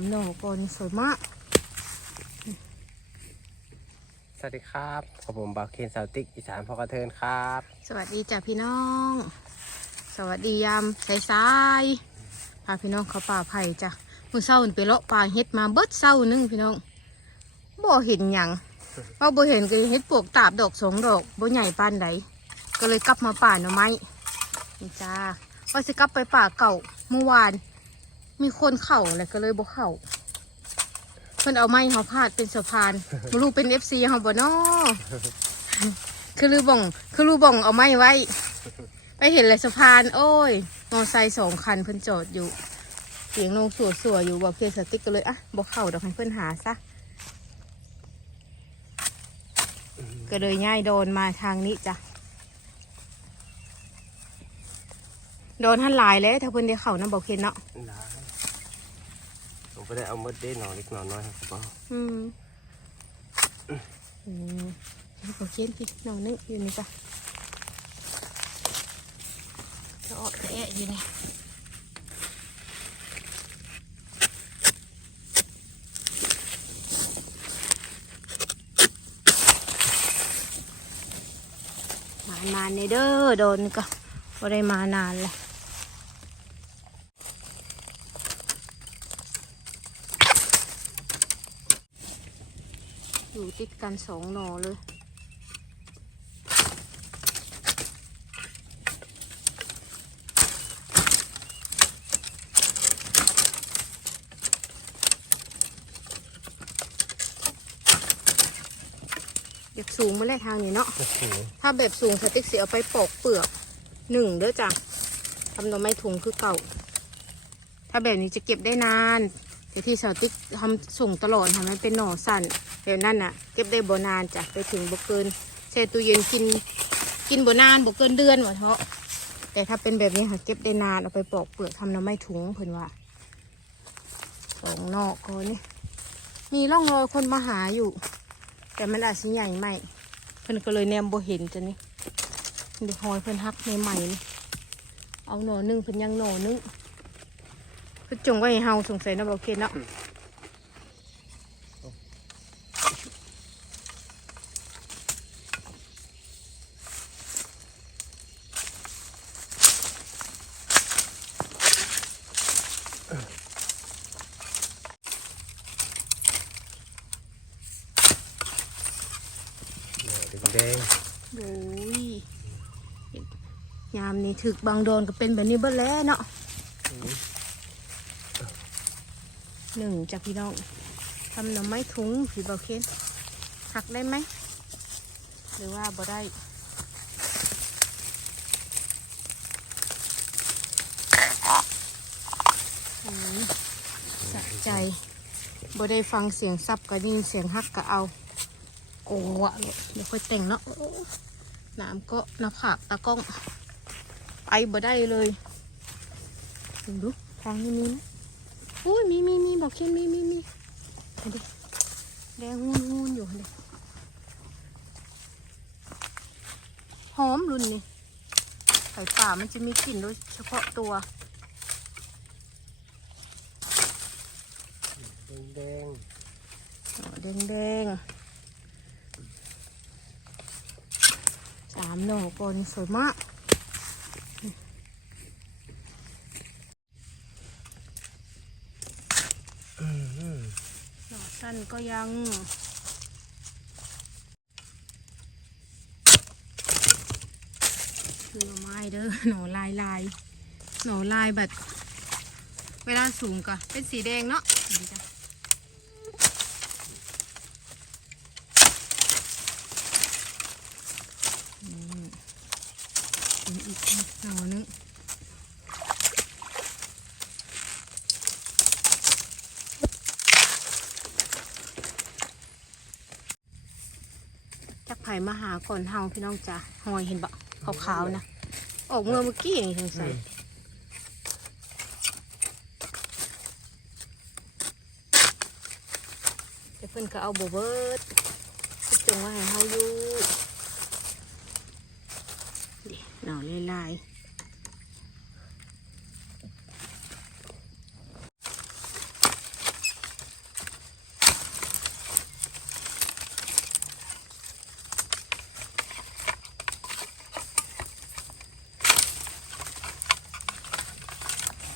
ามหน่อก่อนสวยมากๆสวัสดีครับกับผมบาวเคนสาวติกอีสานพอกระเทินครับ สวัสดีจ้ะพี่น้อง สวัสดียามสายๆพาพี่น้องเขาป่าไผ่จ้ะมื้อเช้านี่ไปเลาะป่าเฮ็ดมาเบิดเช้านึงพี่น้องบ่เห็นหยังว่าบ่เห็นก็เฮ็ดปวกตาบดอกสองดอกบ่ใหญ่ปานใดก็เลยกลับมาป่าหน่อไม้นี่จ้าว่าสิกลับไปป่าเก่าเมื่อวาน มีคนเข่าแล้วก็เลยบ่เข้าเพิ่นเอาไม้เขาพาดเป็นสะพานบ่รู้เป็น FC เฮาบ่นอคือลือบ่อง คือลือบ่องเอาไม้ไว้ ไปเห็นเลยสะพาน โอ้ยมอไซค์สองคันเพิ่นจอดอยู่ เสียงลงสัวสัวๆอยู่บอกเคสติ๊กก็เลยอะบอกเข่าดอกให้เพิ่นหาซะก็เลยง่ายโดนมาทางนี้จ้ะโดนท่านหลายเลยถ้าเพิ่นได้เข่านะบอกเคนเนาะ ได้ผมก็ได้เอามดเด้หนอเล็กหนอน้อยครับผมอืมอืมให้บอกเคนพี่นองนึงอยู่นี่จ้ะจะออกแอะอยู่นี่มานานในเด้อโดนก็บ่ได้มานานเลย อยู่ติดกันสองหนอเลยเด็กสูงมาแรกทางนี้เนาะ โอ้โหถ้าแบบสูงสติ๊กเสียเอาไปปอกเปลือกหนึ่งเด้อจ้ะทำหน่อไม้ถุงคือเก่า ถ้าแบบนี้จะเก็บได้นานแต่ที่สติ๊กทำส่งตลอดทำให้เป็นหน่อสั่น แบบนั้นน่ะ เก็บได้บ่นานจ้ะไปถึงบ่เกินแช่ตู้เย็นกินกินบ่นานบ่เกินเดือนวะเถาะแต่ถ้าเป็นแบบนี้ค่ะเก็บได้นานเอาไปปอกเปลือกทำน่อไม้ถุงเพิ่นว่าสองนอกก่อนนี่มีร่องรอยคนมาหาอยู่ แต่มันอาจจะใหญ่ไหมเพิ่นก็เลยแนมบ่เห็นจ้ะนี่เดี๋ยวหอยเพิ่นฮักใหม่ๆนี่เอาหน่อหนึงเพิ่นยังหน่อหนึงเพิ่นจงไว้ให้เฮาสงสัยนะบ่เคนเนาะ งโอ้ยยามนี้ถึกบางโดนก็เป็นแบบนี้เบิดแล้วเนาะหนึ่งจากพี่น้องทำหน่อไม้ถุงผีบ่เคนหักได้ไหม หรือว่าบ่ได้สะใจบ่ได้ฟังเสียงซับก็ด้ยินเสียงฮักก็เอา โอ้วะเดี๋ยวค่อยแต่งเนาะโอ้น้ำก็หน้าผากตากล้อง ไปบ่ได้เลยดูดูทางนี้มีไหมอุ้ยมีมีมีบอกเช่นมีมีมีเห็นดิแดงหูนหูนอยู่เห็นดิหอมรุ่นนี่ไข่ป่ามันจะมีกลิ่นโดยเฉพาะตัวแดงแดงแดงๆสามหน่อก่อนสวยมาก หน่อสั้นก็ยังคือไม้เด้อหน่อลายลายหน่อลายแบบ เวลาสูงก็เป็นสีแดงเนาะนี่จ้ะอืมเป็นอีกหน่อนึงจักไผ่มาหาก่อนเฮาพี่น้องจ้ะหอยเห็นบะขาวๆนะออกเมื่อเมื่อกี้นี่สงสัยแต่เพิ่นก็เอาโบเบิดเพิ่นจงไว่าให้เฮาอยู่นี่นหน่อลายๆ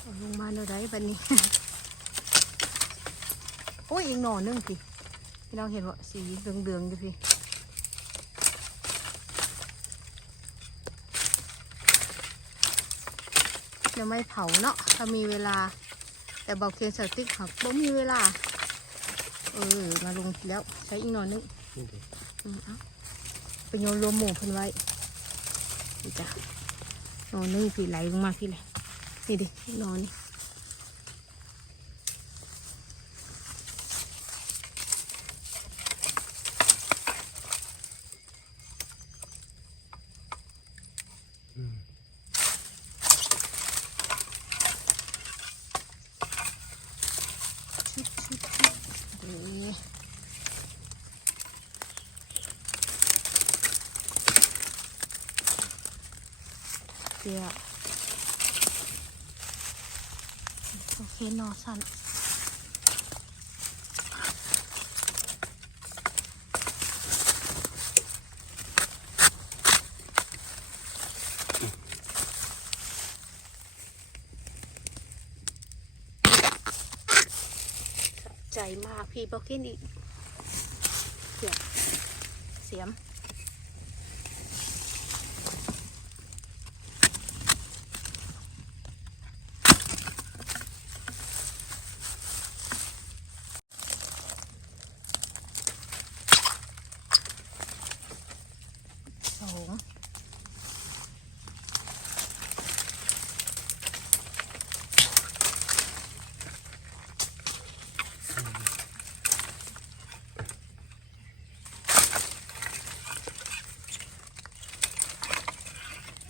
เอาลง มาเดี๋ยวได้บันนี้ โอ้ยอีกหน่อหนึงพี่พี่น้องเห็นว่าสีเหลืองๆอยู่พี่ยังไม่เผาเนาะถ้ามีเวลา แต่บอกเคนสติ๊กหักบ่มีเวลา เออ มาลงแล้วใช้อีกหน่อยนึงนี่ดิอืมเอาไปโยนรวมหมู่เพิ่นไว้นี่จ้ะหนอนนึงพี่ไหลลงมาพี่เลยนี่ดิหนอนนี่ชิบชิบชิบนี่ เดี๋ยโอเคนอสันใจมากพี่บอกกินอีกเสียบเสียมสอง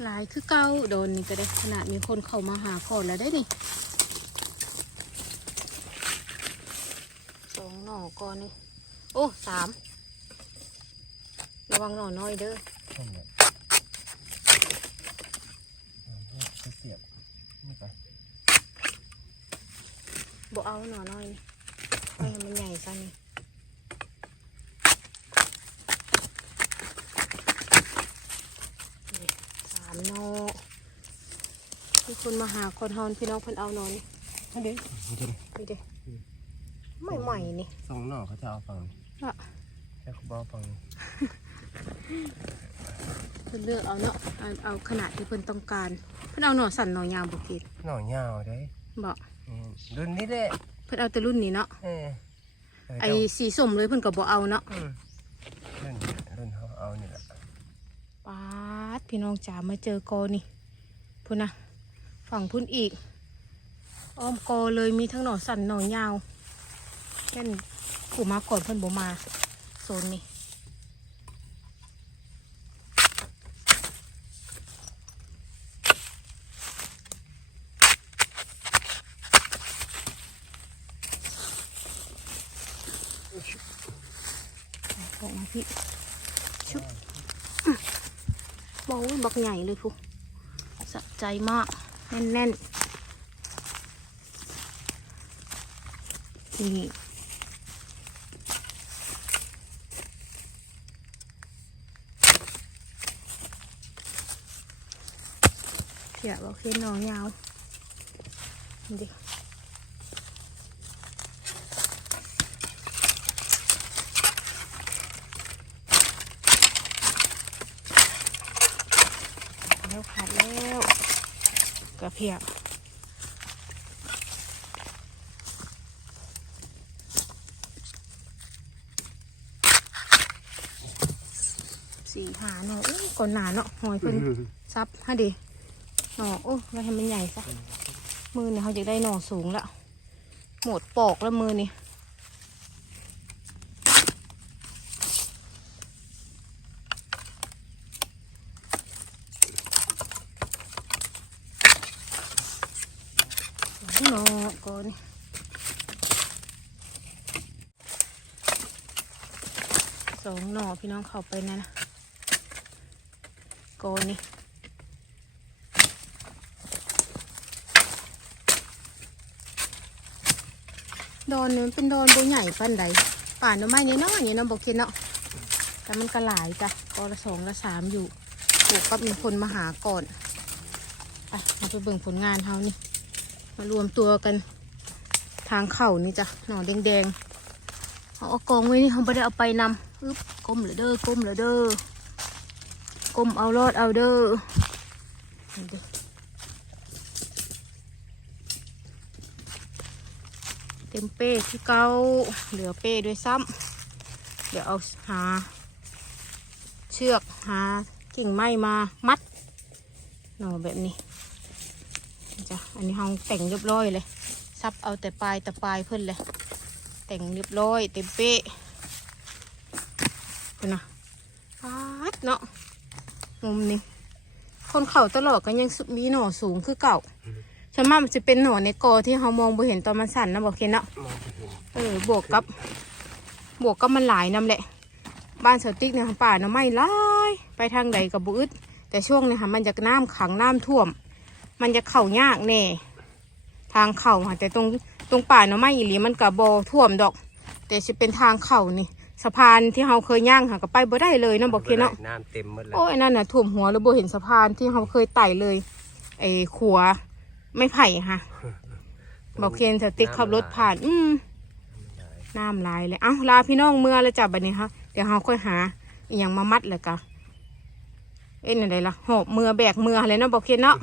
หลายคือเก้าโดนนี่ก็ได้ขนาดมีคนเข้ามาหาก่อนแล้วได้นี่สองหน่อก่อนนี่ โอ้สามระวังหน่อน้อยเด้อช่องเอาเสียบนี่ไปบ่เอาหน่อน้อยนี่ม่ให้มันใหญ่ซะนี่สามหน่อ มีคนมาหาคนฮอนพี่น้องเพิ่นเอาหน่อนี่อันนี้นี่ดินี่ดิใหม่ๆนี่สองหน่อเขาจะเอาฝั่งนี้อะแค่เขาบอกฝั่งนี้เพิ่นเลือกเอาเนาะเอาเอาขนาดที่เพิ่นต้องการ เพิ่นเอาหน่อสั่นหน่อยาวบ่กินหน่อยาวเด้บ่นี่รุ่นนี้แหละเพิ่นเอาแต่รุ่นนี้เนาะเออเไอ้สีส้มเลยเพิ่นก็บ่เอาเนาะอืมรุ่นรุ่นเขาเอานี่แหละป๊าดพี่น้องจ๋ามาเจอกอนี่พุ่นนะ ฝั่งพุ่นอีก อ้อมกอเลยมีทั้งหน่อสั่นหน่อยาวแค่นกูมาก่อนเพิ่นบมาโซนนี้บอกมาพี่ชุบบอกว่าบักใหญ่เลยพูสะใจมาก แน่นๆ นี่เดี๋ยบอกเค้นหนองยาวนี่ดิแล้วขาดแล้วกระเพียบสี่หาเนาะโอ้ยก่อนหนาเนาะหอย เพิ่นซับฮะดิหน่อโอ้ไว้ให้มันใหญ่ซะมือเนี่ยเขาจะได้หน่อสูงแล้ว หมดปอกแล้วมือนี่ ก่อนสองหน่อพี่น้องเข้าไปนะนะก่อนนี่ดอนนี่เป็นดอนโบใหญ่ปันใดป่านน้ำไม้นี่น้อเนาะนี่น้องบอกกินเนาะแต่มันกระหลายจ้ะกอละสองละสามอยู่ปลูกก็มีคนมาหาก่อนไปมาไปเบิ่งผลงานเฮานี่ มารวมตัวกันางเข่านี่จ้ะหน่อแดงๆเอาเอากองไว้นี่เขาไม่ได้เอาไปนำอึ๊บก้มเหลือเด้อก้มเหลือเด้อก้มเอารอดเอาเด้อเด้อเต็มเป้ที่เก้าเหลือเป้ด้วยซ้ำเดี๋ยวเอาหา เชือกหากิ่งไม้มามัดหน่อแบบนี้จ้ะอันนี้ห้องแต่งเรียบร้อยเลย ซับเอาแต่ปลายแต่ปลายเพิ่นเลย แต่งเรียบร้อยเต็มเป๊ะคุณนะฟาดเนาะมุมนี้คนเข่าตลอดก็ยังมีหน่อสูงคือเก่าฉันว่ามันจะเป็นหน่อในกอที่เรามองบ่เห็นตอนมันสั่นนะบอกเคนเนาะมองไม่เห็นเออบวกกับบวกกับมันหลายนำแหละ บ้านสติ๊กเนี่ยป่าเนาะไม่หลายไปทางใดกับบุอึดแต่ช่วงนี้ค่ะมันจะน้ำขังน้ำท่วม มันจะเข่ายากแน่ ทางเข่าค่ะแต่ตรงตรงป่าเนาะไม่อีหลีมันกับบท่วมดอก แต่จะเป็นทางเข่านี่ สะพานที่เราเคยย่างค่ะก็ไปบ่ได้เลยเนาะบอกเคเนาะน้ำเต็มหมดแล้วโอ้ยนั่นน่ะท่วมหัวแล้วบ่เห็นสะพานที่เราเคยไต่เลยไอ้ขัวไม่ไผ่ค่ะ บอกเคนสติ๊กขับรถผ่าน อืมน้ำลายเลยเอ้าลาพี่น้องเมื่อแล้วจับบันนี้ค่ะเดี๋ยวเราค่อยหาอหย่างมามัดเลยกะเอ้ยอะไรล่ะหอบเมื่อแบกเมื่ออะไรเนาะบอกเคนเนาะ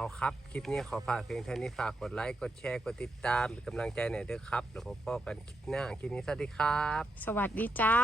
เอาครับ คลิปนี้ขอฝากเพียงเท่านี้ฝากกดไลค์ กดแชร์ กดติดตามเป็นกำลังใจหน่อยด้วยครับเดี๋ยวพบกันคลิปหน้า คลิปนี้สวัสดีครับ สวัสดีจ้า